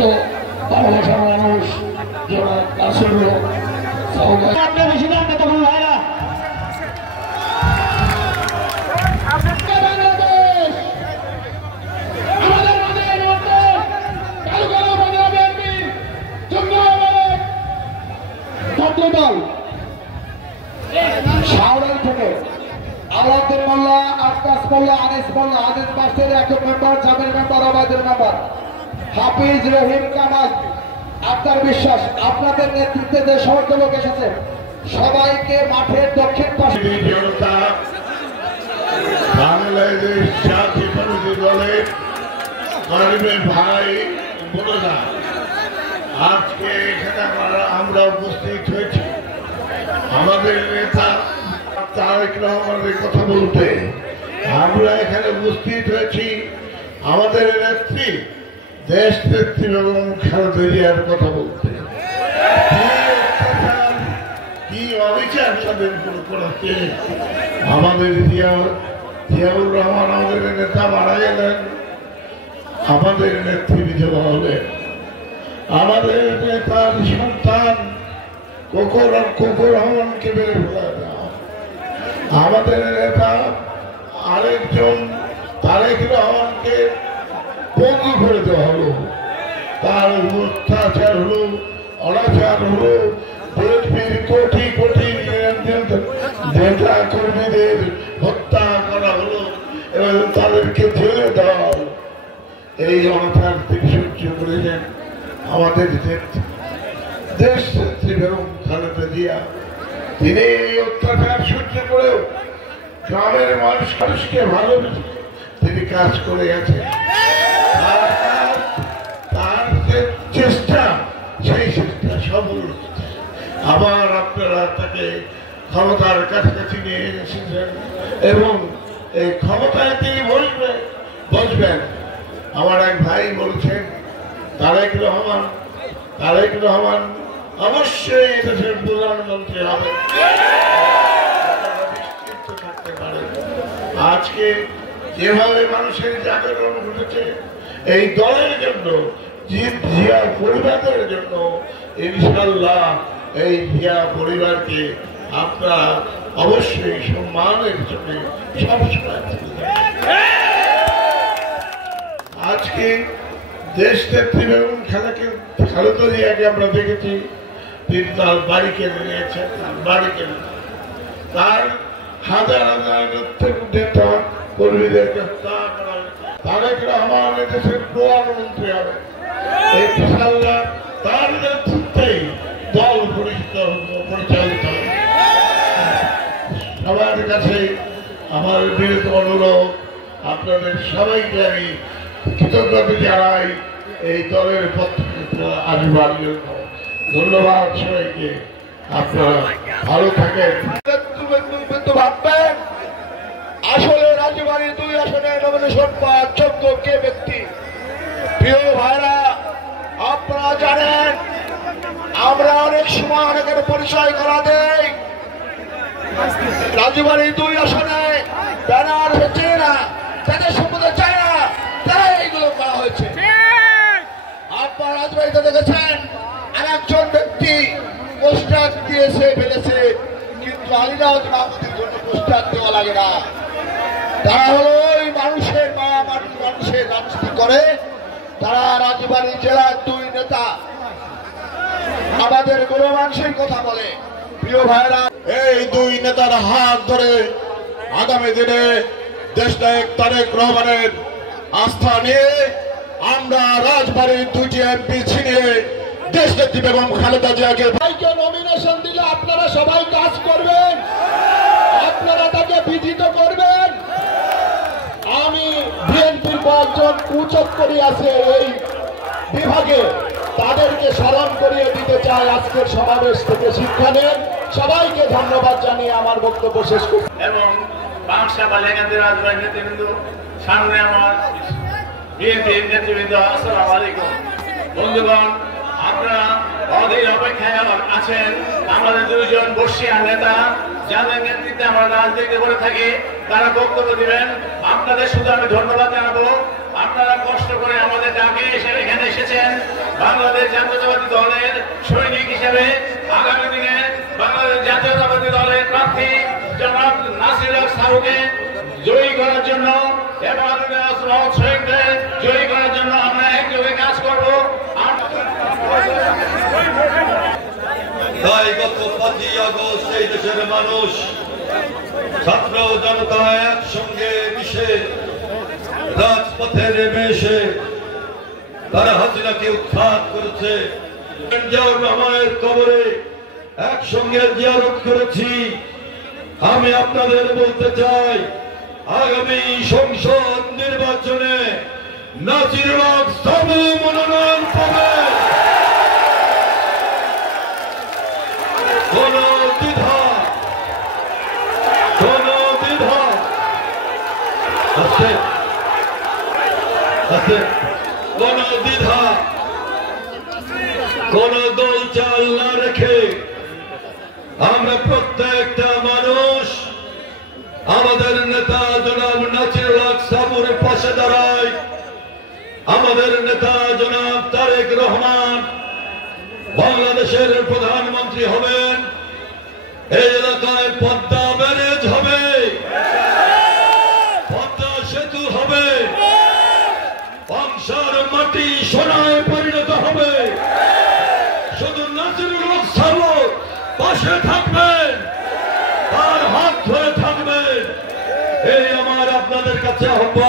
তো ভালোবাসার মানুষ যারা কাছের লোক আপনি বেশি দেন না তখন ভাইরা শাওরাল থেকে আলাউদ্দিন মোল্লা, আক্কাস মোল্লা, আনিস মোল্লা, আনিস মাস্টার একজন member, Jamir member, Obaidul member, Hafiz, Rahim, Kamal, Aktar Biswas, আপনাদের নেতৃত্বে যে সমস্ত লোক এসেছে সবাইকে মাঠের দক্ষিণ পাশে বাংলাদেশ জাতীয় বিরোধী দলের কর্মী ভাই বোনেরা, আজকে এখানে আমরা উপস্থিত হয়েছি আমাদের নেতা তারেক রহমানের কথা বলতে। আমরা এখানে উপস্থিত হয়েছি আমাদের নেত্রী দেশ নেত্রী এবং খালেদা জিয়ার কথা বলতে। কি অবিচার তাদের করেছে। আমাদের জিয়াউর রহমান আমাদের নেতা মারা গেলেন, আমাদের নেত্রী বিধবা হলেন। আমাদের নেতার সন্তান কোকর রহমানকে বেড়ে ফেলা দেওয়া, আমাদের নেতা আরেকজন তারেক রহমানকে পঙ্গু করে দেওয়া হলো, তার অত্যাচার হলো, অনাচার হলো, বিএনপির কোটি কোটি নেতা কর্মীদের হত্যা করা হলো এবং তাদেরকে জেলে দেওয়া হলো। এই অনাচার তিনি সহ্য করেছেন আমাদের দেশ নেত্রী বেগম খালেদা জিয়া। তিনি এই অত্যাচার সহ্য করেও গ্রামের মানুষকে ভালোবেসে তিনি কাজ করে গেছেন। তার যে চেষ্টা, সেই চেষ্টা সফল হচ্ছে। আবার আপনারা তাকে ক্ষমতার কাছাকাছি নিয়ে এসেছেন এবং এই ক্ষমতায় তিনি বসবেন। আমার এক ভাই বলছেন তারেক রহমান অবশ্যই এদেশের প্রধানমন্ত্রী হবে, নিশ্চিত থাকতে পারেন। আজকে যেভাবে মানুষের জাগরণ ঘটেছে এই দলের জন্য, জিয়া পরিবারের জন্য, ইনশাল্লাহ এই জিয়া পরিবারকে আপনারা অবশ্যই সম্মানের জন্য সবসময়। আজকে দেশ নেত্রী এবং খালেদা জিয়াকে আমরা দেখেছি তিনি তার বাড়ি কেড়ে নিয়েছেন, তার হাজার হাজার নেতা কর্মীদেরকে হত্যা করা হয়েছে। তারেক রহমান দেশের প্রধানমন্ত্রী হবে, ইনশাআল্লাহ তার নেতৃত্বেই দল পরিচালিত হবে। সবার কাছে আমার বিরত অনুরোধ, আপনাদের সবাইকে আমি কৃতজ্ঞতা জানাই এই দলের পক্ষে আসবার জন্য। ধন্যবাদ সবাইকে, আপনারা ভালো থাকেন। ভাববেন আসলে রাজবাড়ী 2 আসনে নমিনেশন পাওয়ার যোগ্য কে ব্যক্তি। প্রিয় ভাইরা, আপনারা জানেন আমরা অনেক সময় অনেকের পরিচয় করা দেই। রাজবাড়ী 2 আসনে ব্যানার হচ্ছে না, তাদের সম্পদে চায় না, তাই এইগুলো করা হয়েছে। আপনারা রাজবাড়িতে দেখেছেন আরেকজন ব্যক্তি পোস্টার দিয়েছে ফেলেছে, কিন্তু আলিদাউদ মাহমুদের জন্য পোস্টার দেওয়া লাগে না। তারা হলো ওই মানুষের মানুষের রাজনীতি করে। তারা রাজবাড়ী জেলার 2 নেতা আমাদের গরিব মানুষের কথা বলে। প্রিয় ভাইরা, এই 2 নেতার হাত ধরে আগামী দিনে দেশনায়ক তারেক রহমানের আস্থা নিয়ে আমরা রাজবাড়ির 2টি এমপি ছিনিয়ে দেশনেত্রী বেগম খালেদা জিয়াকে ভাইকে নমিনেশন দিলে আপনারা সবাই কাজ করবেন, আপনারা তাকে বিজিত করবেন। আমি বিএনপির কয়েকজন কুচক্করি আছে এই বিভাগে, তাদেরকে স্মরণ করিয়ে দিতে চাই। আজকের সমাবেশ থেকে শিক্ষা নেন। সবাইকে ধন্যবাদ জানিয়ে আমার বক্তব্য শেষ করছি। এবং বাংলা বালিয়াকান্দির রাজবাড়ির নেতৃবৃন্দ, সামনে আমার বিএনপির নেতৃবৃন্দ, আসসালামু আলাইকুম। বন্ধুগণ, আপনারা অধীর অপেক্ষায় আছেন আমাদের 2 জন বর্ষিয়ান নেতা, যাদের নেতৃত্বে আমরা রাজনীতি করে থাকি। তারা বক্তব্য দিবেন। আপনাদের শুধু আমি ধন্যবাদ জানাবো। আপনারা কষ্ট করে আমাদের ডাকে এখানে এসেছেন। বাংলাদেশ জাতীয়তাবাদী দলের সৈনিক হিসেবে আগামী দিনে বাংলাদেশ জাতীয়তাবাদী দলের প্রার্থী জনাব নাসির হক সাহুকে জয়ী করার জন্য এবং শহীদদের জয়ী করার জন্য আমরা একযোগে কাজ করব। তাই গত 5ই আগস্ট এই দেশের মানুষ ছাত্র জনতা একসঙ্গে মিশে রাজপথে নেমে এসে তারা হাসিনাকে উৎখাত করেছে। জিয়াউর রহমানের কবরে একসঙ্গে জিয়ারত করেছি। আমি আপনাদের বলতে চাই, আগামী সংসদ নির্বাচনে নাসিরুল হক সাবু মনোনয়ন পাবে। কোন দ্বিধা আছে? কোন দ্বিধা, কোন দল চাল না রেখে আমরা প্রত্যেকটা মানুষ আমাদের নেতা জনাব নাসিরুল হক সাবুর পাশে দাঁড়াই। আমাদের নেতা জনাব তারেক রহমান বাংলাদেশের প্রধানমন্ত্রী হবেন। এই এলাকায় পদ্মা ব্যারেজ হবে, পদ্মা সেতু হবে, পাংশার মাটি সোনায় পরিণত হবে। শুধু নাসিরুল হক সাবু পাশে থাকবেন, তার হাত ধরে থাকবেন। এই আমার আপনাদের কাছে আহ্বান।